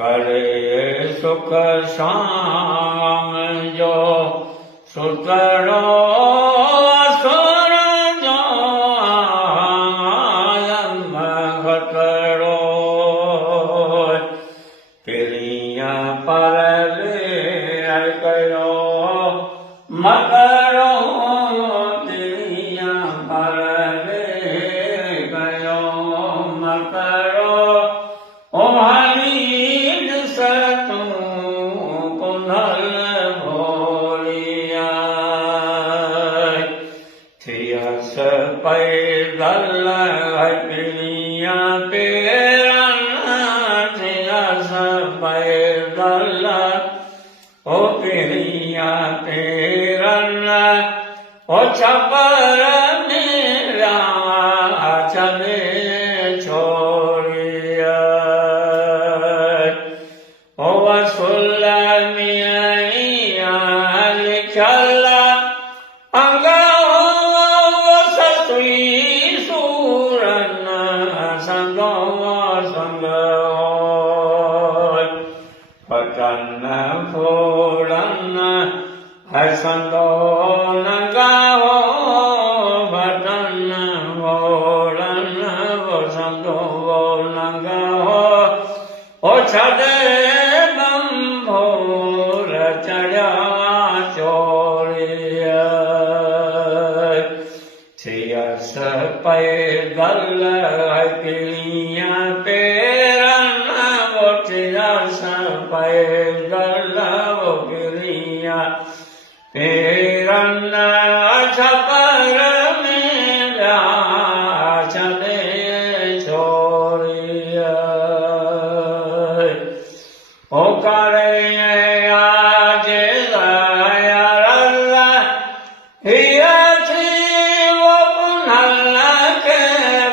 करे सुख शाम जो सुतरो असुर जो आलम खतरो पिरिया परले कयो मकरो पिरिया परले कयो मकरो ओ हनीद सतू कुंडल भोलिया थियस पैदल पिरिया पेरन थियस पैदल ओ पिरिया पेरन ओ छपर मेरा चले छोड़िया ओ वसुल मिया लिखल अंगा सतुई सूरन संगो संगो पटन फोड़न संगो नंगाओ बटन फोड़न संगो नंगाओ ओ छड़े बंभोर चढ़ा चोरिया थियस पैदल पिरिया पेरन वो थियस पैदल वो पिरिया पेरन छपर मेरा चले छोरिया ओ करे आज दयाल हिया थी वो पुनल के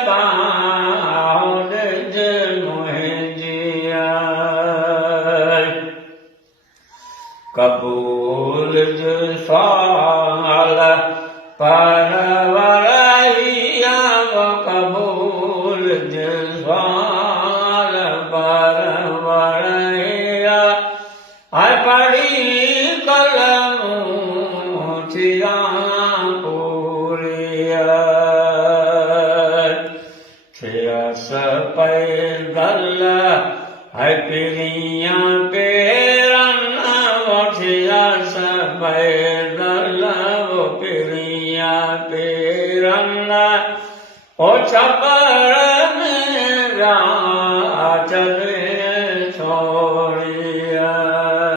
बाउंड मुझिया कबूल साल परवरहिया वो कबूल साल परवरहिया पढ़ी कलम थिया पूरिया थियस पैदल पिरिया पेरन वो थियस पैदल वो पिरिया पेरन ओ छपर मेरा चले छोड़िया